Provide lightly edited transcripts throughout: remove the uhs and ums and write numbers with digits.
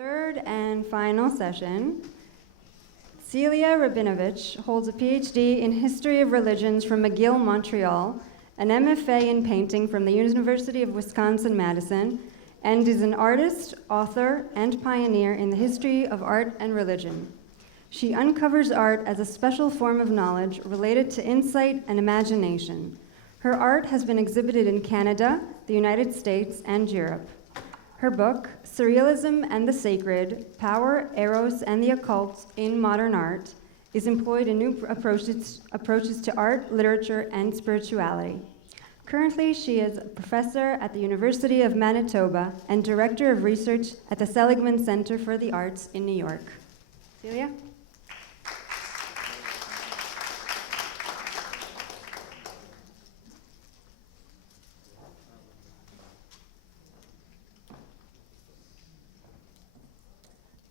third and final session, Celia Rabinovich holds a PhD in History of Religions from McGill, Montreal, an MFA in painting from the University of Wisconsin-Madison, and is an artist, author, and pioneer in the history of art and religion. She uncovers art as a special form of knowledge related to insight and imagination. Her art has been exhibited in Canada, the United States, and Europe. Her book, Surrealism and the Sacred, Power, Eros, and the Occult in Modern Art, is employed in new approaches to art, literature, and spirituality. Currently, she is a professor at the University of Manitoba and director of research at the Seligmann Center for the Arts in New York. Celia?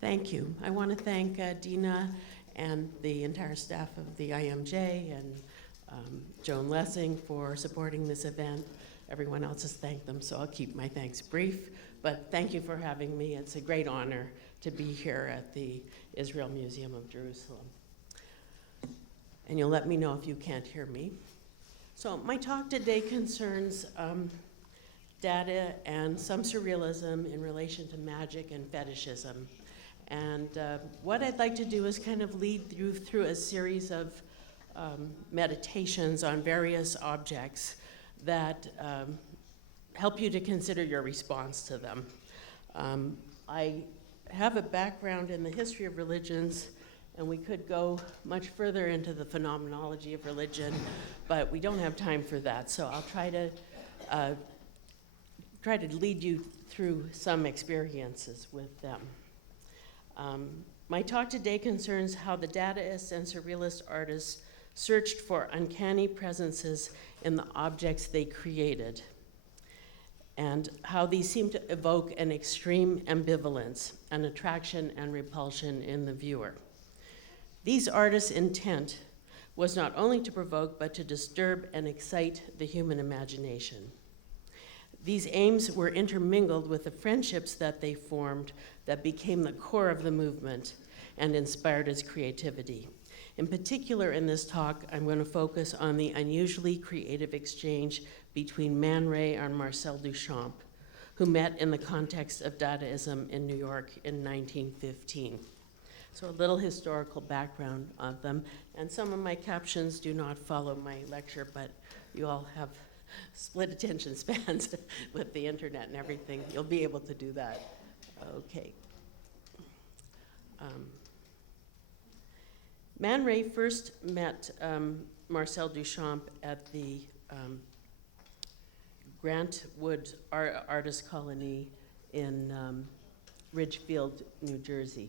Thank you. I want to thank Dina and the entire staff of the IMJ and Joan Lessing for supporting this event. Everyone else has thanked them, so I'll keep my thanks brief. But thank you for having me. It's a great honor to be here at the Israel Museum of Jerusalem. And you'll let me know if you can't hear me. So my talk today concerns Dada and some surrealism in relation to magic and fetishism. And what I'd like to do is kind of lead you through a series of meditations on various objects that help you to consider your response to them. I have a background in the history of religions, and we could go much further into the phenomenology of religion, but we don't have time for that, so I'll try to lead you through some experiences with them. My talk today concerns how the Dadaists and surrealist artists searched for uncanny presences in the objects they created, and how these seem to evoke an extreme ambivalence, an attraction and repulsion in the viewer. These artists' intent was not only to provoke, but to disturb and excite the human imagination. These aims were intermingled with the friendships that they formed that became the core of the movement and inspired its creativity. In particular, in this talk, I'm going to focus on the unusually creative exchange between Ray and Marcel Duchamp, who met in the context of Dadaism in New York in 1915. So a little historical background of them, and some of my captions do not follow my lecture, but you all have split attention spans with the internet and everything. You'll be able to do that. Okay. Man Ray first met Marcel Duchamp at the Grant Wood Artist Colony in Ridgefield, New Jersey.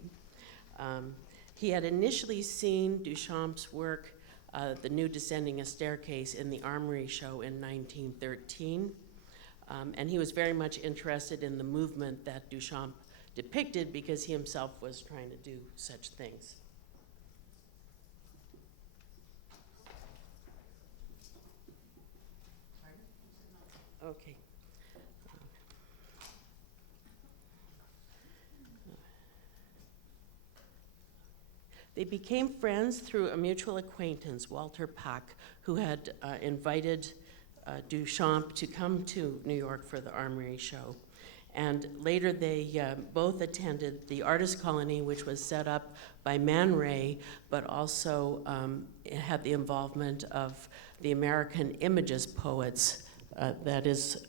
He had initially seen Duchamp's work, The Nude Descending a Staircase, in the Armory Show in 1913. And he was very much interested in the movement that Duchamp depicted because he himself was trying to do such things. Okay. They became friends through a mutual acquaintance, Walter Pack, who had invited Duchamp to come to New York for the Armory Show. And later they both attended the Artist Colony, which was set up by Man Ray, but also it had the involvement of the American Imagist poets, that is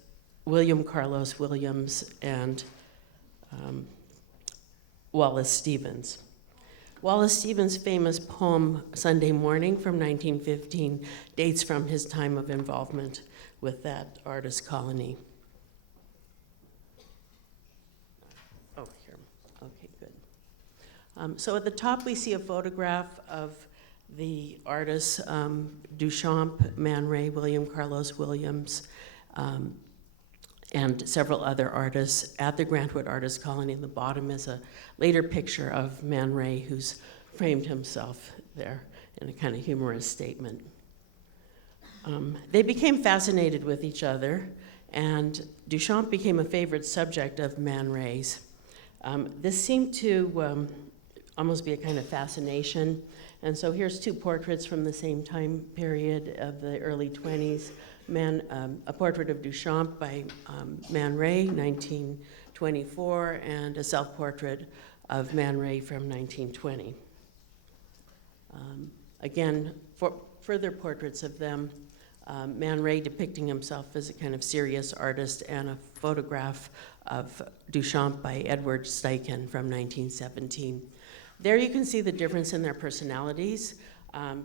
William Carlos Williams and Wallace Stevens. Wallace Stevens' famous poem, Sunday Morning, from 1915, dates from his time of involvement with that artist colony. Oh, here. Okay, good. So at the top, we see a photograph of the artists Duchamp, Man Ray, William Carlos Williams, and several other artists at the Grant Wood Artist Colony. In the bottom is a later picture of Man Ray, who's framed himself there in a kind of humorous statement. They became fascinated with each other, and Duchamp became a favorite subject of Man Ray's. This seemed to almost be a kind of fascination. And so here's two portraits from the same time period of the early 20s. A portrait of Duchamp by Man Ray, 1924, and a self-portrait of Man Ray from 1920. Again, for further portraits of them, Man Ray depicting himself as a kind of serious artist, and a photograph of Duchamp by Edward Steichen from 1917. There you can see the difference in their personalities.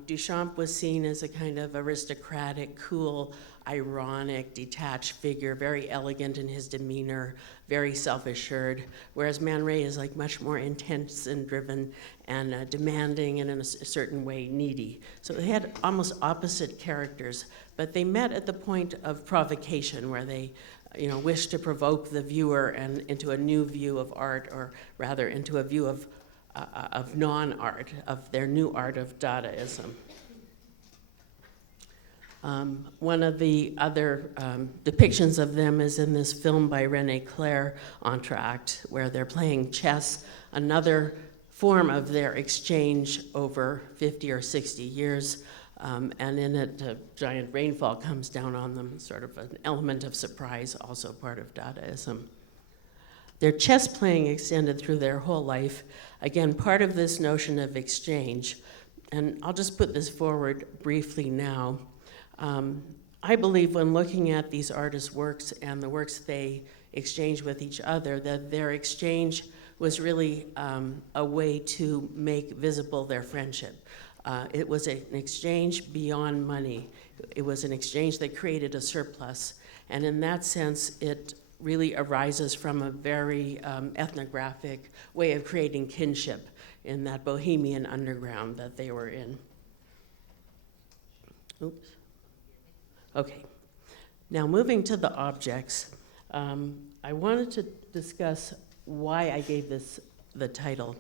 Duchamp was seen as a kind of aristocratic, cool, ironic, detached figure, very elegant in his demeanor, very self-assured, whereas Man Ray is like much more intense and driven and demanding and in a certain way needy. So they had almost opposite characters, but they met at the point of provocation, where they wished to provoke the viewer and into a new view of art, or rather into a view of non-art, of their new art of Dadaism. One of the other depictions of them is in this film by René Clair, Entr'acte, where they're playing chess, another form of their exchange over 50 or 60 years. And in it, a giant rainfall comes down on them, sort of an element of surprise, also part of Dadaism. Their chess playing extended through their whole life. Again, part of this notion of exchange. And I'll just put this forward briefly now. I believe when looking at these artists' works and the works they exchange with each other, that their exchange was really a way to make visible their friendship. It was an exchange beyond money. It was an exchange that created a surplus. And in that sense, it really arises from a very ethnographic way of creating kinship in that bohemian underground that they were in. Oops. Okay. Now, moving to the objects, I wanted to discuss why I gave this the title.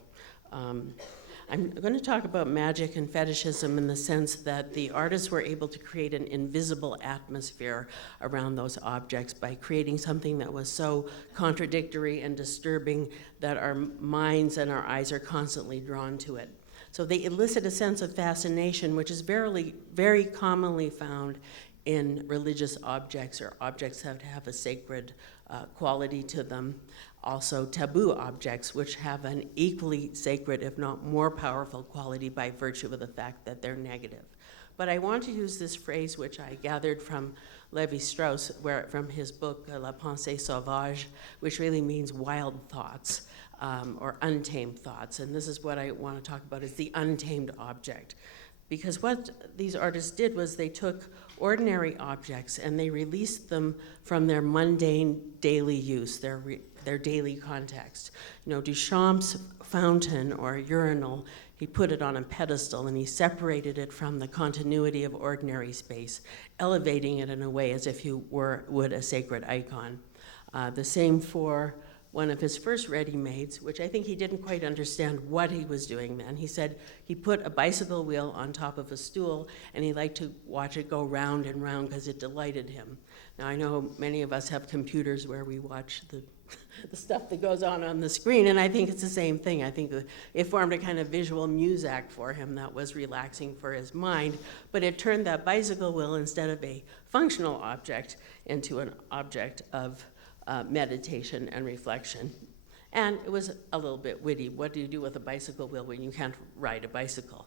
I'm going to talk about magic and fetishism in the sense that the artists were able to create an invisible atmosphere around those objects by creating something that was so contradictory and disturbing that our minds and our eyes are constantly drawn to it. So they elicit a sense of fascination, which is very commonly found in religious objects, or objects that have a sacred quality to them. Also taboo objects, which have an equally sacred, if not more powerful quality by virtue of the fact that they're negative. But I want to use this phrase, which I gathered from Lévi-Strauss, from his book, La Pensée Sauvage, which really means wild thoughts, or untamed thoughts. And this is what I want to talk about, is the untamed object. Because what these artists did was they took ordinary objects and they released them from their mundane daily use, their daily context. Duchamp's fountain or urinal, he put it on a pedestal and he separated it from the continuity of ordinary space, elevating it in a way as if you would a sacred icon. The same for one of his first readymades, which I think he didn't quite understand what he was doing then. He said he put a bicycle wheel on top of a stool and he liked to watch it go round and round because it delighted him. Now I know many of us have computers where we watch the stuff that goes on the screen, and I think it's the same thing. I think it formed a kind of visual muzak for him that was relaxing for his mind, but it turned that bicycle wheel, instead of a functional object, into an object of meditation and reflection. And it was a little bit witty. What do you do with a bicycle wheel when you can't ride a bicycle?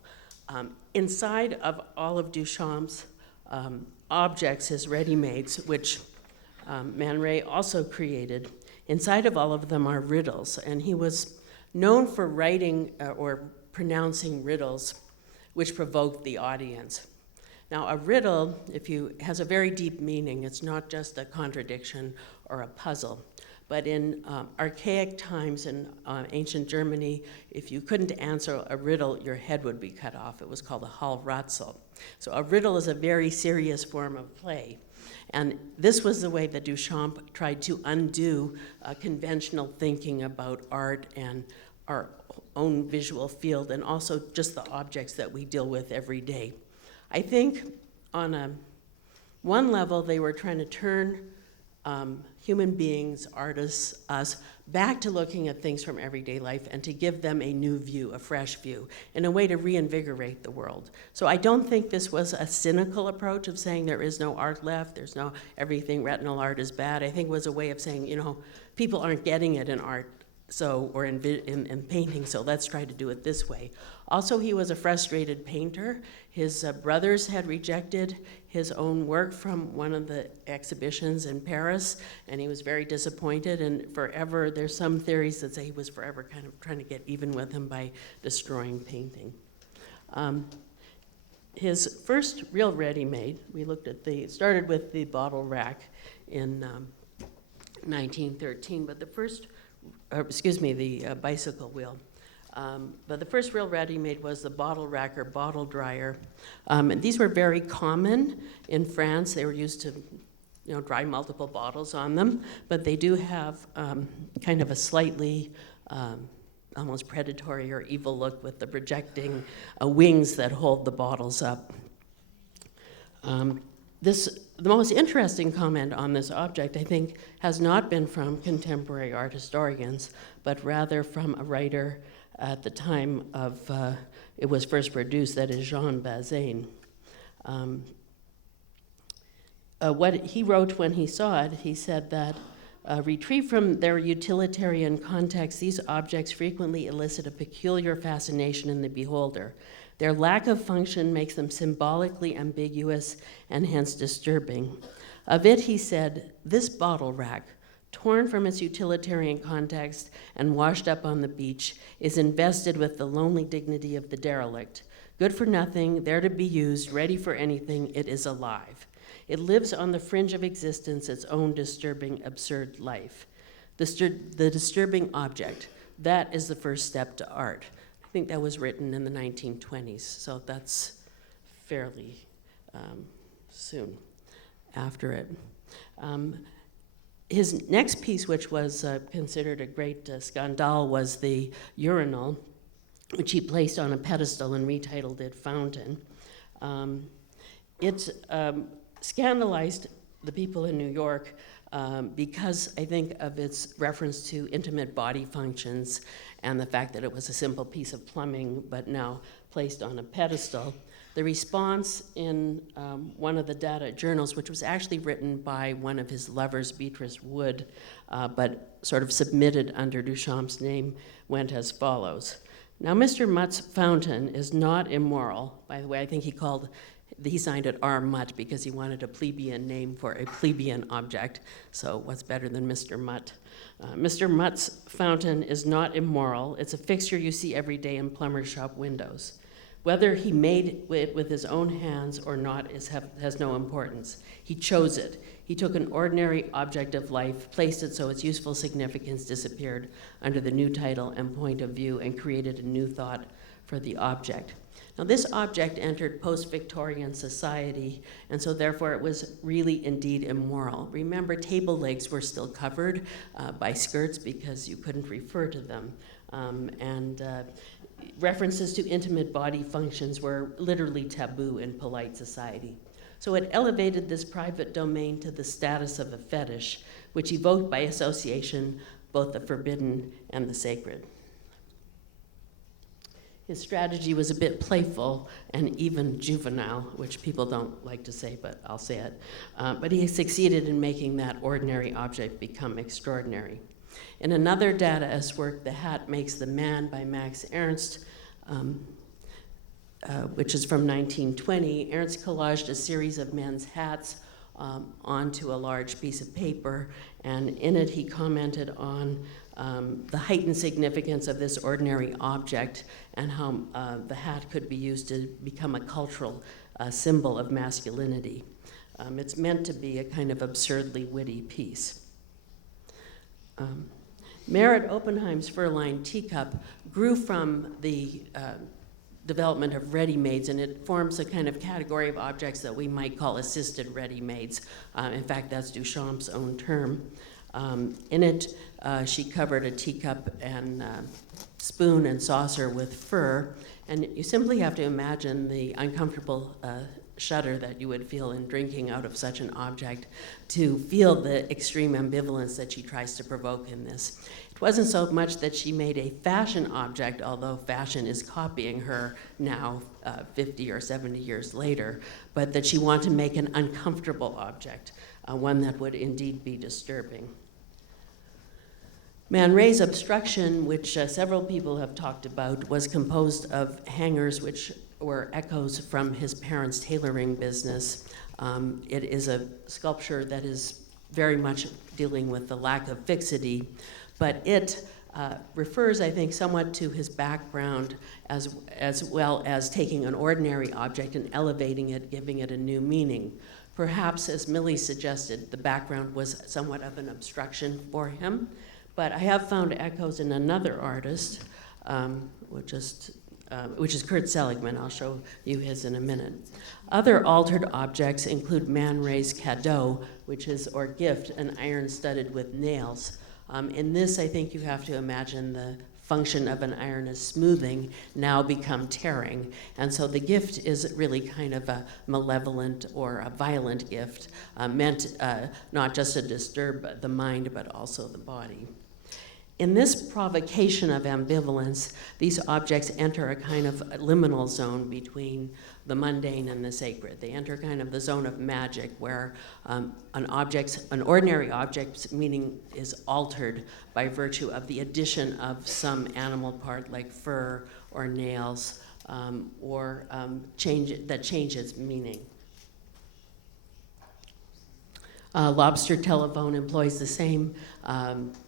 Inside of all of Duchamp's objects, his ready-mades, which Man Ray also created, inside of all of them are riddles. And he was known for writing or pronouncing riddles which provoked the audience. Now, a riddle, has a very deep meaning. It's not just a contradiction or a puzzle. But in archaic times in ancient Germany, if you couldn't answer a riddle, your head would be cut off. It was called a Hallratzel. So a riddle is a very serious form of play. And this was the way that Duchamp tried to undo conventional thinking about art and our own visual field, and also just the objects that we deal with every day. I think on one level, they were trying to turn human beings, artists, us, back to looking at things from everyday life and to give them a new view, a fresh view, in a way to reinvigorate the world. So I don't think this was a cynical approach of saying there is no art left, there's no, everything retinal art is bad. I think it was a way of saying, you know, people aren't getting it in art, so, or in painting, so let's try to do it this way. Also, he was a frustrated painter. His brothers had rejected his own work from one of the exhibitions in Paris, and he was very disappointed, and forever, there's some theories that say he was forever kind of trying to get even with him by destroying painting. His first real ready-made, we looked at started with the bottle rack in 1913, but the first, the bicycle wheel. But the first real ready-made was the bottle rack or bottle dryer. And these were very common in France. They were used to, you know, dry multiple bottles on them, but they do have kind of a slightly almost predatory or evil look with the projecting wings that hold the bottles up. The most interesting comment on this object, I think, has not been from contemporary art historians, but rather from a writer at the time of it was first produced, that is Jean Bazin. What he wrote when he saw it, he said that retrieved from their utilitarian context, these objects frequently elicit a peculiar fascination in the beholder. Their lack of function makes them symbolically ambiguous and hence disturbing. Of it, he said, this bottle rack, torn from its utilitarian context and washed up on the beach, is invested with the lonely dignity of the derelict. Good for nothing, there to be used, ready for anything, it is alive. It lives on the fringe of existence, its own disturbing, absurd life. The disturbing object, that is the first step to art. I think that was written in the 1920s, so that's fairly soon after it. His next piece, which was considered a great scandal, was the urinal, which he placed on a pedestal and retitled it Fountain. It scandalized the people in New York because I think of its reference to intimate body functions and the fact that it was a simple piece of plumbing, but now placed on a pedestal. The response in one of the Dada journals, which was actually written by one of his lovers, Beatrice Wood, but sort of submitted under Duchamp's name, went as follows. Now, Mr. Mutt's fountain is not immoral. By the way, I think he signed it R. Mutt because he wanted a plebeian name for a plebeian object. So what's better than Mr. Mutt? Mr. Mutt's fountain is not immoral. It's a fixture you see every day in plumber shop windows. Whether he made it with his own hands or not has no importance. He chose it. He took an ordinary object of life, placed it so its useful significance disappeared under the new title and point of view, and created a new thought for the object. Now, this object entered post-Victorian society, and so therefore it was really indeed immoral. Remember, table legs were still covered by skirts because you couldn't refer to them. References to intimate body functions were literally taboo in polite society. So it elevated this private domain to the status of a fetish, which evoked by association both the forbidden and the sacred. His strategy was a bit playful and even juvenile, which people don't like to say, but I'll say it. But he succeeded in making that ordinary object become extraordinary. In another Dadaist work, The Hat Makes the Man by Max Ernst, which is from 1920, Ernst collaged a series of men's hats onto a large piece of paper, and in it he commented on the heightened significance of this ordinary object and how the hat could be used to become a cultural symbol of masculinity. It's meant to be a kind of absurdly witty piece. Merritt Oppenheim's fur-lined teacup grew from the development of ready-mades, and it forms a kind of category of objects that we might call assisted ready-mades. In fact, that's Duchamp's own term. In it, she covered a teacup and spoon and saucer with fur, and you simply have to imagine the uncomfortable shudder that you would feel in drinking out of such an object, to feel the extreme ambivalence that she tries to provoke in this. It wasn't so much that she made a fashion object, although fashion is copying her now 50 or 70 years later, but that she wanted to make an uncomfortable object, one that would indeed be disturbing. Man Ray's obstruction, which several people have talked about, was composed of hangers which were echoes from his parents' tailoring business. It is a sculpture that is very much dealing with the lack of fixity, but it refers, I think, somewhat to his background as well as taking an ordinary object and elevating it, giving it a new meaning. Perhaps, as Millie suggested, the background was somewhat of an obstruction for him, but I have found echoes in another artist, which is Kurt Seligmann. I'll show you his in a minute. Other altered objects include Man Ray's cadeau, which is, or gift, an iron studded with nails. In this, I think you have to imagine the function of an iron as smoothing now become tearing. And so the gift is really kind of a malevolent or a violent gift, meant not just to disturb the mind, but also the body. In this provocation of ambivalence, these objects enter a kind of liminal zone between the mundane and the sacred. They enter kind of the zone of magic where an ordinary object's meaning is altered by virtue of the addition of some animal part like fur or nails, or that changes meaning. Lobster Telephone employs the same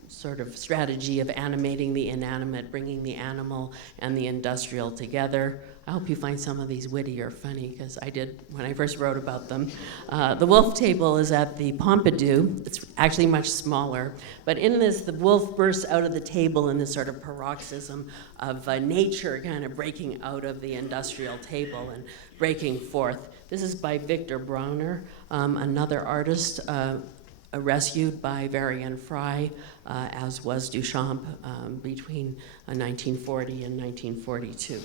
sort of strategy of animating the inanimate, bringing the animal and the industrial together. I hope you find some of these witty or funny, because I did when I first wrote about them. The wolf table is at the Pompidou. It's actually much smaller, but in this, the wolf bursts out of the table in this sort of paroxysm of nature kind of breaking out of the industrial table and breaking forth. This is by Victor Brauner, another artist rescued by Varian Fry, as was Duchamp between 1940 and 1942.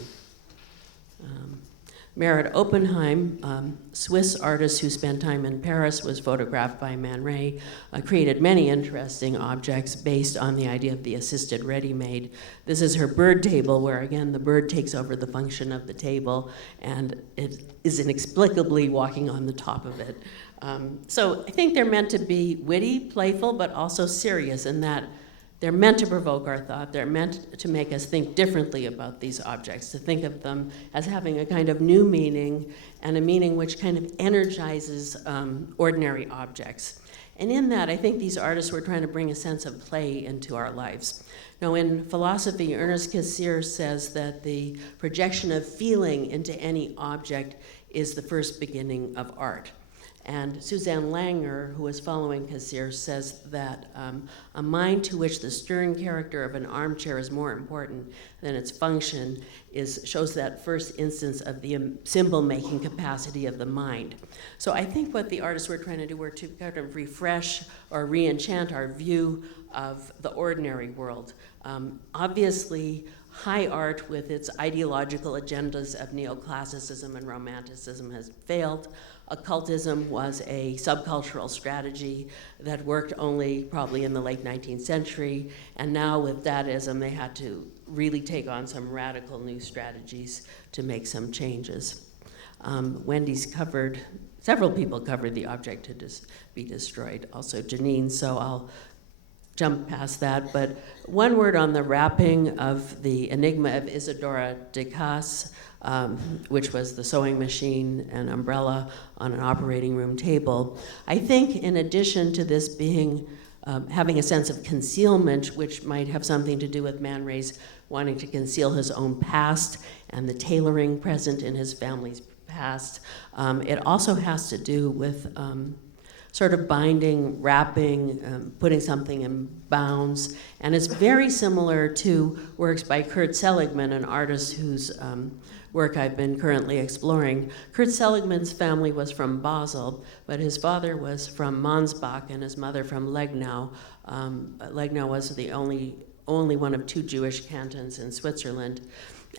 Merit Oppenheim, Swiss artist who spent time in Paris, was photographed by Man Ray, created many interesting objects based on the idea of the assisted ready-made. This is her bird table, where again the bird takes over the function of the table and it is inexplicably walking on the top of it. So I think they're meant to be witty, playful, but also serious in that they're meant to provoke our thought. They're meant to make us think differently about these objects, to think of them as having a kind of new meaning and a meaning which kind of energizes ordinary objects. And in that, I think these artists were trying to bring a sense of play into our lives. Now, in philosophy, Ernest Cassirer says that the projection of feeling into any object is the first beginning of art. And Suzanne Langer, who was following Cassirer, says that a mind to which the stern character of an armchair is more important than its function shows that first instance of the symbol-making capacity of the mind. So I think what the artists were trying to do were to kind of refresh or re-enchant our view of the ordinary world. Obviously, high art with its ideological agendas of neoclassicism and romanticism has failed. Occultism was a subcultural strategy that worked only probably in the late 19th century, and now with Dadaism they had to really take on some radical new strategies to make some changes. Wendy's covered, several people covered the object to be destroyed, also Janine, so I'll jump past that, but one word on the wrapping of the Enigma of Isidora Ducasse, which was the sewing machine and umbrella on an operating room table. I think in addition to this being, having a sense of concealment, which might have something to do with Man Ray's wanting to conceal his own past and the tailoring present in his family's past, it also has to do with sort of binding, wrapping, putting something in bounds, and it's very similar to works by Kurt Seligmann, an artist whose work I've been currently exploring. Kurt Seligmann's family was from Basel, but his father was from Mansbach and his mother from Legnau. Legnau was the only one of two Jewish cantons in Switzerland,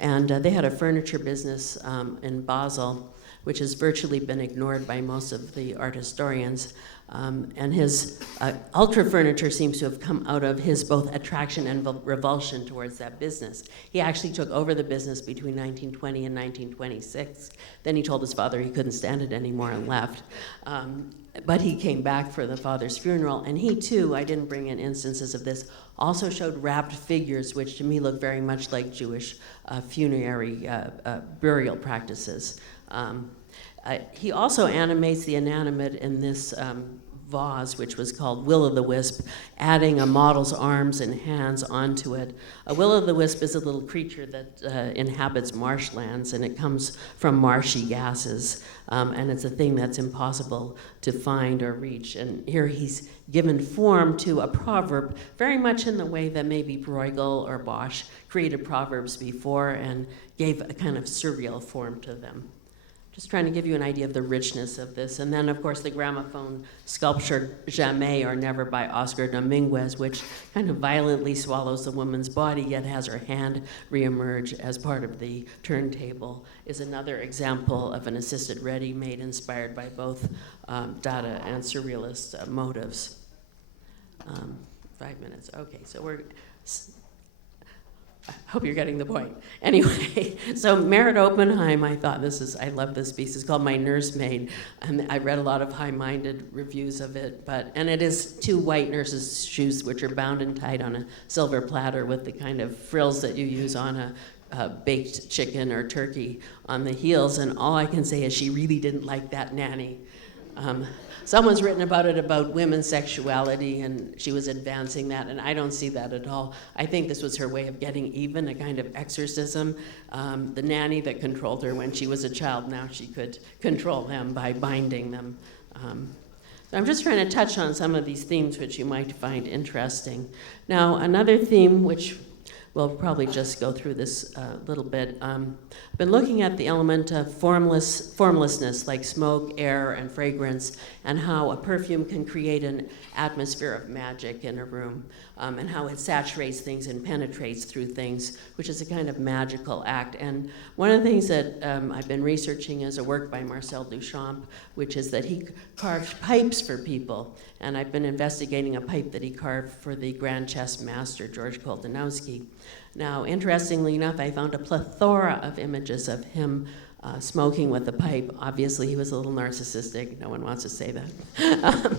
and they had a furniture business in Basel. which has virtually been ignored by most of the art historians. And his ultra furniture seems to have come out of his both attraction and revulsion towards that business. He actually took over the business between 1920 and 1926. Then he told his father he couldn't stand it anymore and left. But he came back for the father's funeral, and he too, I didn't bring in instances of this, also showed wrapped figures, which to me look very much like Jewish funerary burial practices. He also animates the inanimate in this vase, which was called Will-o'-the-Wisp, adding a model's arms and hands onto it. A will-o'-the-wisp is a little creature that inhabits marshlands, and it comes from marshy gases, and it's a thing that's impossible to find or reach. And here he's given form to a proverb, very much in the way that maybe Bruegel or Bosch created proverbs before and gave a kind of surreal form to them. Just trying to give you an idea of the richness of this. And then, of course, the gramophone sculpture Jamais or Never by Oscar Dominguez, which kind of violently swallows the woman's body, yet has her hand reemerge as part of the turntable, is another example of an assisted ready-made inspired by both Dada and surrealist motives. 5 minutes. Okay, so I hope you're getting the point. Anyway, so Merritt Oppenheim, I love this piece. It's called My Nursemaid. And I read a lot of high-minded reviews of it, and it is 2 white nurses' shoes, which are bound and tied on a silver platter with the kind of frills that you use on a baked chicken or turkey on the heels. And all I can say is she really didn't like that nanny. Someone's written about it, about women's sexuality, and she was advancing that, and I don't see that at all. I think this was her way of getting even, a kind of exorcism. The nanny that controlled her when she was a child, now she could control them by binding them. So I'm just trying to touch on some of these themes which you might find interesting. Now, another theme which we'll probably just go through this a little bit. I've been looking at the element of formlessness, like smoke, air, and fragrance, and how a perfume can create an atmosphere of magic in a room, and how it saturates things and penetrates through things, which is a kind of magical act. And one of the things that I've been researching is a work by Marcel Duchamp, which is that he carved pipes for people. And I've been investigating a pipe that he carved for the Grand Chess Master, George Koltanowski. Now, interestingly enough, I found a plethora of images of him smoking with a pipe. Obviously, he was a little narcissistic. No one wants to say that.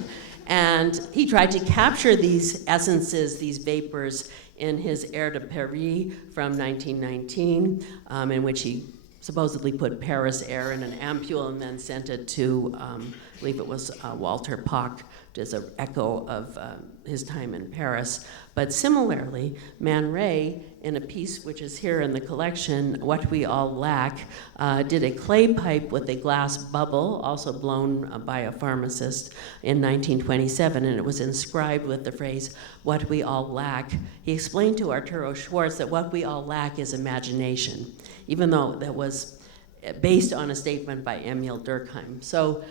And he tried to capture these essences, these vapors, in his Air de Paris from 1919, in which he supposedly put Paris air in an ampule and then sent it to, I believe it was Walter Pock, as an echo of his time in Paris. But similarly, Man Ray, in a piece which is here in the collection, What We All Lack, did a clay pipe with a glass bubble, also blown by a pharmacist in 1927, and it was inscribed with the phrase, what we all lack. He explained to Arturo Schwartz that what we all lack is imagination, even though that was based on a statement by Emil Durkheim. So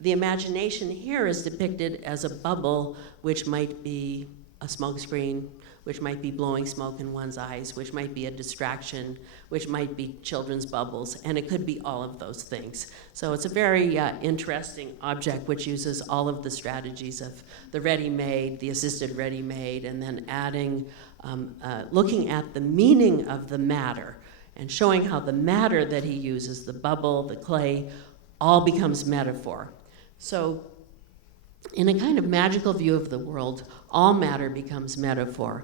the imagination here is depicted as a bubble, which might be a smokescreen, which might be blowing smoke in one's eyes, which might be a distraction, which might be children's bubbles, and it could be all of those things. So it's a very interesting object which uses all of the strategies of the ready-made, the assisted ready-made, and then adding, looking at the meaning of the matter and showing how the matter that he uses, the bubble, the clay, all becomes metaphor. So in a kind of magical view of the world, all matter becomes metaphor.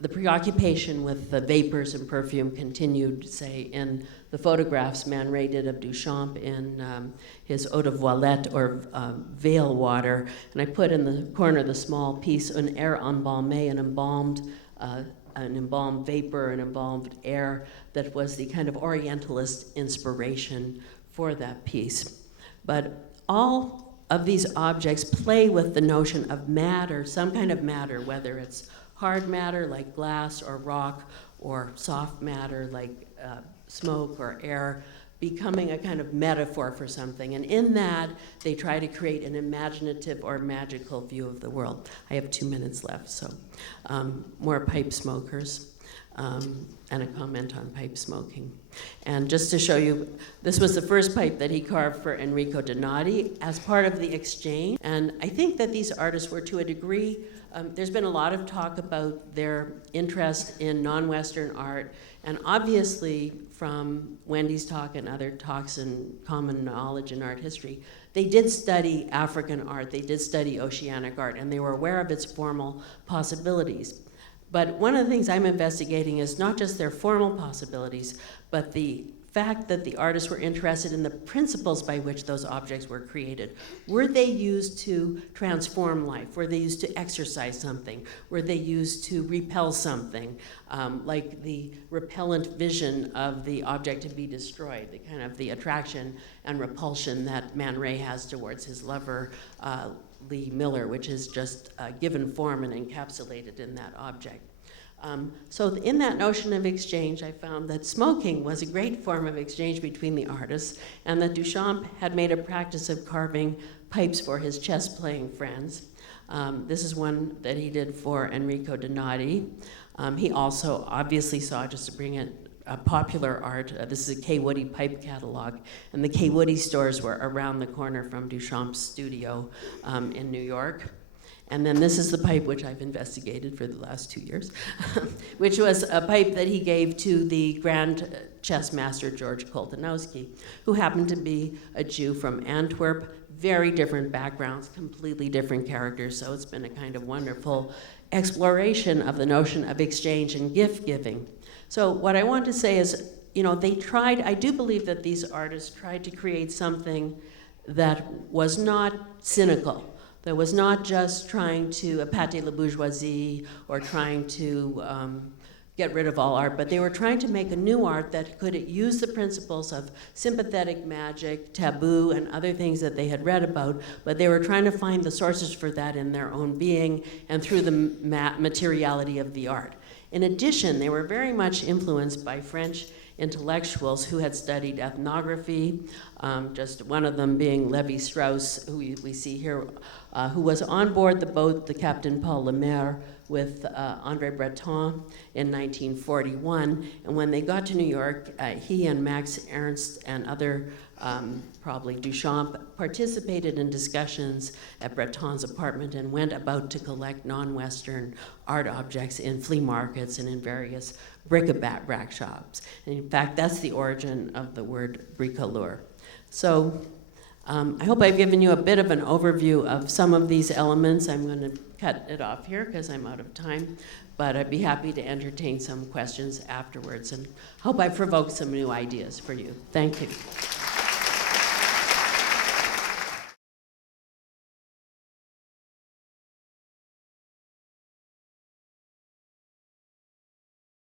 The preoccupation with the vapors and perfume continued, say, in the photographs Man Ray did of Duchamp in his Eau de Voilette, or veil water. And I put in the corner the small piece, Un air embalmé, an embalmed vapor, an embalmed air, that was the kind of Orientalist inspiration for that piece. But all of these objects play with the notion of matter, some kind of matter, whether it's hard matter like glass or rock, or soft matter like smoke or air, becoming a kind of metaphor for something. And in that, they try to create an imaginative or magical view of the world. I have 2 minutes left, so more pipe smokers. and a comment on pipe smoking. And just to show you, this was the first pipe that he carved for Enrico Donati as part of the exchange. And I think that these artists were, to a degree, there's been a lot of talk about their interest in non-Western art, and obviously from Wendy's talk and other talks in common knowledge in art history, they did study African art, they did study oceanic art, and they were aware of its formal possibilities. But one of the things I'm investigating is not just their formal possibilities, but the fact that the artists were interested in the principles by which those objects were created. Were they used to transform life? Were they used to exercise something? Were they used to repel something? Like the repellent vision of the object to be destroyed, the kind of the attraction and repulsion that Man Ray has towards his lover, Lee Miller, which is just given form and encapsulated in that object. So in that notion of exchange, I found that smoking was a great form of exchange between the artists, and that Duchamp had made a practice of carving pipes for his chess-playing friends. This is one that he did for Enrico Donati. He also obviously saw, just to bring in popular art, this is a Kay Woody pipe catalog, and the Kay Woody stores were around the corner from Duchamp's studio in New York. And then this is the pipe which I've investigated for the last 2 years, which was a pipe that he gave to the grand chess master George Koltanowski, who happened to be a Jew from Antwerp, very different backgrounds, completely different characters, so it's been a kind of wonderful exploration of the notion of exchange and gift giving. So what I want to say is, they tried, I do believe that these artists tried to create something that was not cynical, that was not just trying to appâter la bourgeoisie or trying to get rid of all art, but they were trying to make a new art that could use the principles of sympathetic magic, taboo, and other things that they had read about, but they were trying to find the sources for that in their own being and through the materiality of the art. In addition, they were very much influenced by French intellectuals who had studied ethnography, just one of them being Lévi-Strauss, who we see here, who was on board the boat, the Captain Paul Lemaire, with André Breton in 1941. And when they got to New York, he and Max Ernst and other, probably Duchamp, participated in discussions at Breton's apartment and went about to collect non-Western art objects in flea markets and in various bric-a-brac shops. And in fact, that's the origin of the word bricoleur. So I hope I've given you a bit of an overview of some of these elements. I'm going to cut it off here because I'm out of time, but I'd be happy to entertain some questions afterwards, and hope I provoked some new ideas for you. Thank you.